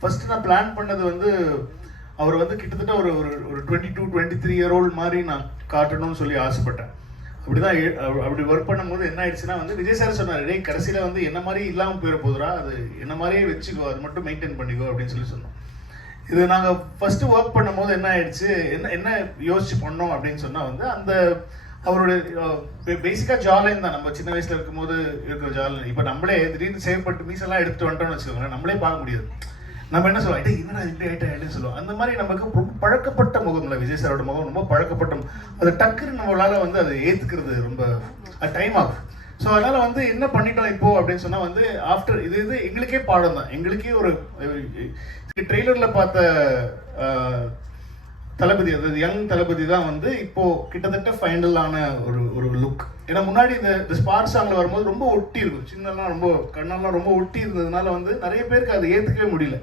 First நான் plan பண்ணது வந்து அவர் வந்து கிட்டத்தட்ட ஒரு ஒரு 22-23 மாதிரி நான் காட்டணும்னு சொல்லி ஆசைப்பட்டேன். அப்படிதான் அப்படி ஒர்க் பண்ணும்போது என்ன ஆயிடுச்சுன்னா வந்து விஜய் சார் சொன்னார், டேய் கடைசியில் வந்து என்ன மாதிரி இல்லாமல் போயிட போதுரா, அது என்ன மாதிரியே வச்சுக்கோ, அது மட்டும் மெயின்டைன் பண்ணிக்கோ அப்படின்னு சொல்லி சொன்னோம். இது நாங்கள் ஃபர்ஸ்ட் ஒர்க் பண்ணும்போது என்ன ஆயிடுச்சு, என்ன யோசிச்சு பண்ணோம் அப்படின்னு சொன்னால் வந்து அந்த அவருடைய பேசிக்காக ஜாலைன் தான். நம்ம சின்ன வயசில் இருக்கும்போது இருக்கிற ஜாலைன் இப்போ நம்மளே திடீர்னு சேவ் பண்ணிட்டு மீசெல்லாம் எடுத்துட்டு வந்துட்டோம்னு வச்சுக்கோங்களேன், நம்மளே பார்க்க முடியாது. நம்ம என்ன சொல்லுவோம், என்னடா இப்படி ஆகிட்டேன் சொல்லுவோம். அந்த மாதிரி நமக்கு ரொம்ப பழக்கப்பட்ட முகம் இல்லை, விஜய் சாரோட முகம் ரொம்ப பழக்கப்பட்ட, அது டக்குன்னு நம்மளால வந்து அதை ஏற்றுக்கிறது ரொம்ப டைம் ஆகும். ஸோ அதனால் வந்து என்ன பண்ணிட்டோம் இப்போ அப்படின்னு சொன்னால் வந்து ஆஃப்டர் இது எங்களுக்கே பாடம் தான். எங்களுக்கே ஒரு ட்ரெய்லரில் பார்த்த தளபதி, அதாவது யங் தளபதி தான் வந்து இப்போ கிட்டத்தட்ட ஃபைனலான ஒரு லுக். ஏன்னா முன்னாடி இந்த ஸ்பார்க் சாங்கில் வரும்போது ரொம்ப ஒட்டி இருக்கும், சின்னலாம் ரொம்ப கண்ணெல்லாம் ரொம்ப ஒட்டி இருந்ததுனால வந்து நிறைய பேருக்கு அதை ஏற்றுக்கவே முடியல.